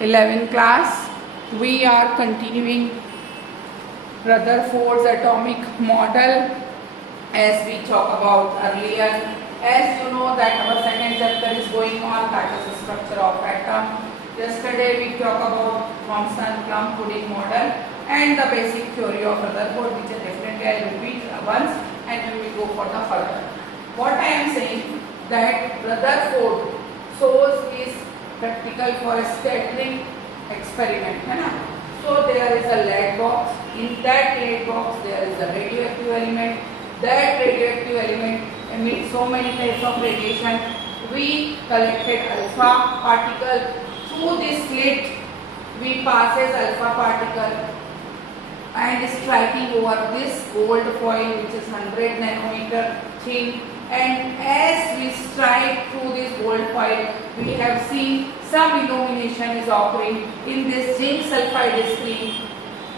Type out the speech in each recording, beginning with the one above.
11th class. We are continuing Rutherford's atomic model as we talked about earlier. As you know that our second chapter is going on, that is the structure of atom. Yesterday we talked about Thomson plum pudding model and the basic theory of Rutherford, which definitely I will repeat once and we will go for the further. What I am saying that Rutherford source is practical for a scattering experiment, है ना? So there is a lead box. In that lead box there is a radioactive element. That radioactive element emits so many types of radiation. We collected alpha particle through this slit. We passes alpha particle and striking over this gold foil, which is 100 nanometer thin. And as we strike through this gold foil, we have seen some illumination is occurring in this zinc sulfide screen.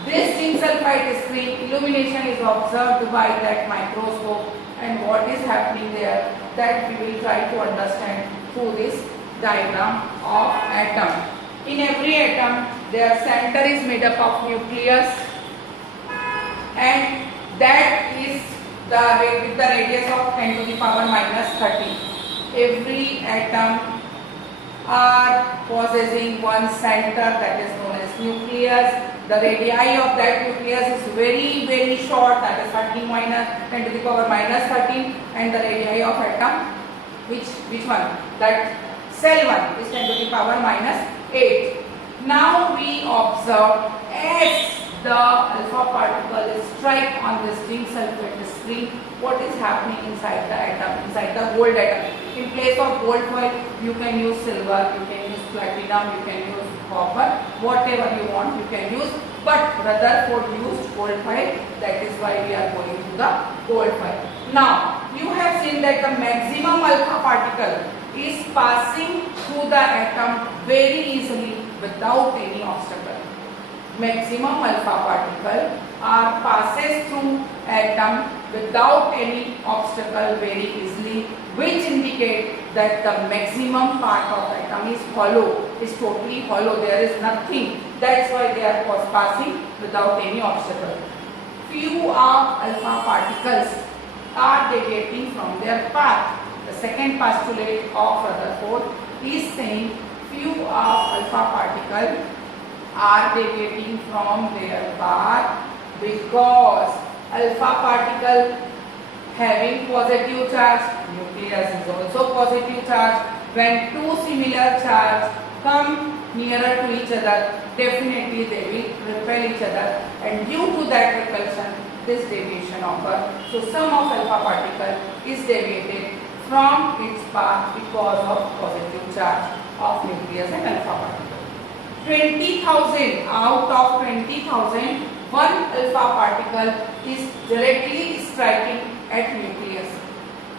This zinc sulfide screen illumination is observed by that microscope, and what is happening there, that we will try to understand through this diagram of atom. In every atom, their center is made up of nucleus, and that is with the radius of 10 to the power minus 30. Every atom are possessing one center, that is known as nucleus. The radii of that nucleus is very short, that is 13 minus 10 to the power minus 13, and the radii of atom, which one? That cell one is 10 to the power minus 8. Now we observe as the alpha particle strike on this zinc sulfide screen, what is happening inside the atom, inside the gold atom. In place of gold foil, you can use silver, you can use platinum, you can use copper, whatever you want you can use. But Rutherford used gold foil, that is why we are going to the gold foil. Now, you have seen that the maximum alpha particle is passing through the atom very easily without any obstacle. Maximum alpha particle are passes through atom without any obstacle very easily, which indicate that the maximum part of atom is hollow, is totally hollow, there is nothing. That's why they are passing without any obstacle. Few of alpha particles are deviating from their path. The second postulate of Rutherford is saying few of alpha particles are deviating from their path because alpha particle having positive charge, nucleus is also positive charge. When two similar charge come nearer to each other, definitely they will repel each other, and due to that repulsion, this deviation occurs. So some of alpha particle is deviated from its path because of positive charge of nucleus and alpha particle. 20,000 out of 20,000, one alpha particle is directly striking at nucleus.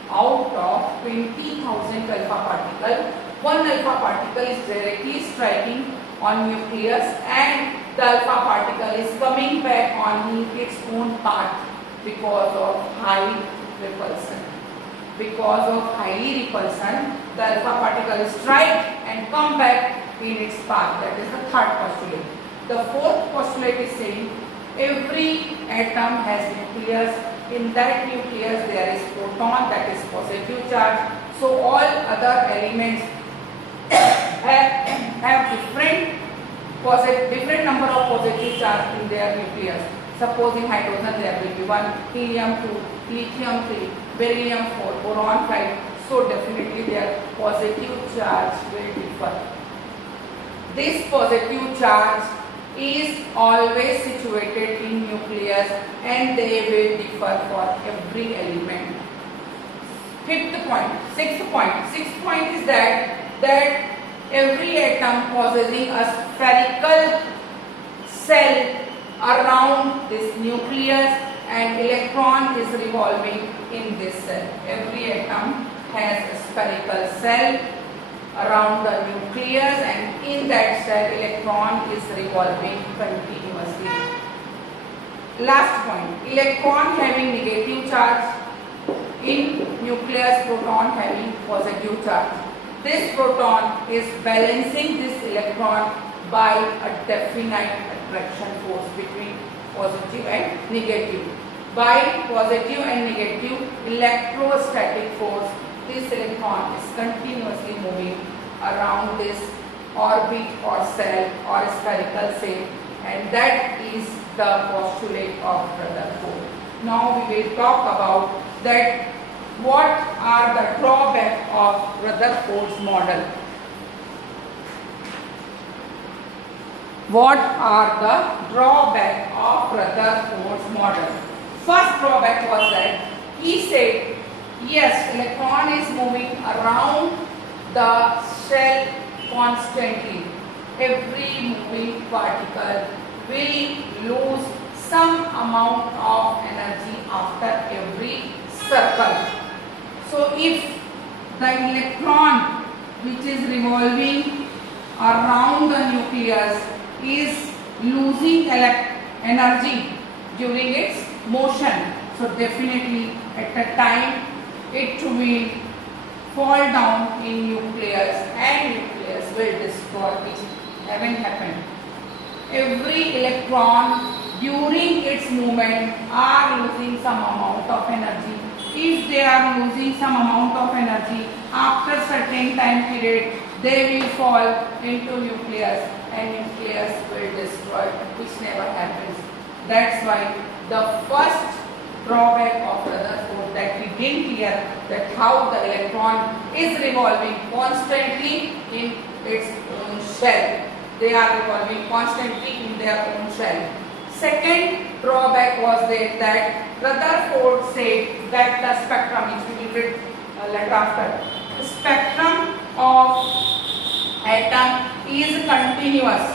Out of 20,000 alpha particle, one alpha particle is directly striking on nucleus, and the alpha particle is coming back on its own path because of high repulsion. Because of highly repulsion, the alpha particle strike and come back in its path. That is the third postulate. The fourth postulate is saying every atom has nucleus. In that nucleus there is proton, that is positive charge. So all other elements have different number of positive charge in their nucleus. Suppose in hydrogen there will be 1, helium 2, lithium 3, beryllium 4, boron 5. So definitely their positive charge will differ. This positive charge is always situated in nucleus, and they will differ for every element. Sixth point is that every atom possessing a spherical cell around this nucleus, and electron is revolving in this cell. Every atom has a spherical cell around the nucleus, and in that cell electron is revolving continuously. Last point, electron having negative charge in nucleus, proton having positive charge. this proton is balancing this electron by a definite attraction force between positive and negative. By positive and negative electrostatic force, this electron is continuously moving around this orbit or cell or spherical shape, and that is the postulate of Rutherford. Now we will talk about that what are the drawbacks of Rutherford's model. What are the drawbacks of Rutherford's model? First drawback was that he said, yes, electron is moving around the shell constantly. Every moving particle will lose some amount of energy after every circle. So if the electron which is revolving around the nucleus is losing energy during its motion, so definitely at the time it will fall down in nucleus and nucleus will destroy, which haven't happened. Every electron during its movement are losing some amount of energy. If they are losing some amount of energy, after certain time period they will fall into nucleus and nucleus will destroy, which never happens. That's why the first drawback of Rutherford, that we didn't hear that how the electron is revolving constantly in its own shell. They are revolving constantly in their own shell. Second drawback was that Rutherford said that the spectrum, which we will read later after, the spectrum of atom is continuous.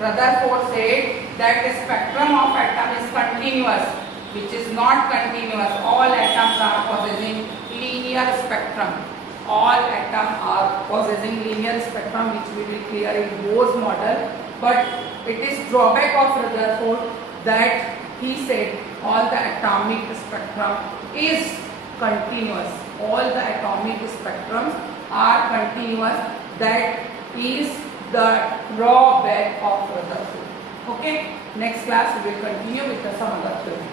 Rutherford said that the spectrum of atom is continuous, which is not continuous. All atoms are possessing linear spectrum. All atoms are possessing linear spectrum, which we will clear in Bohr's model. But it is drawback of Rutherford that he said all the atomic spectrum is continuous. All the atomic spectrums are continuous. That is the drawback of Rutherford. Okay, next class we will continue with some other theory.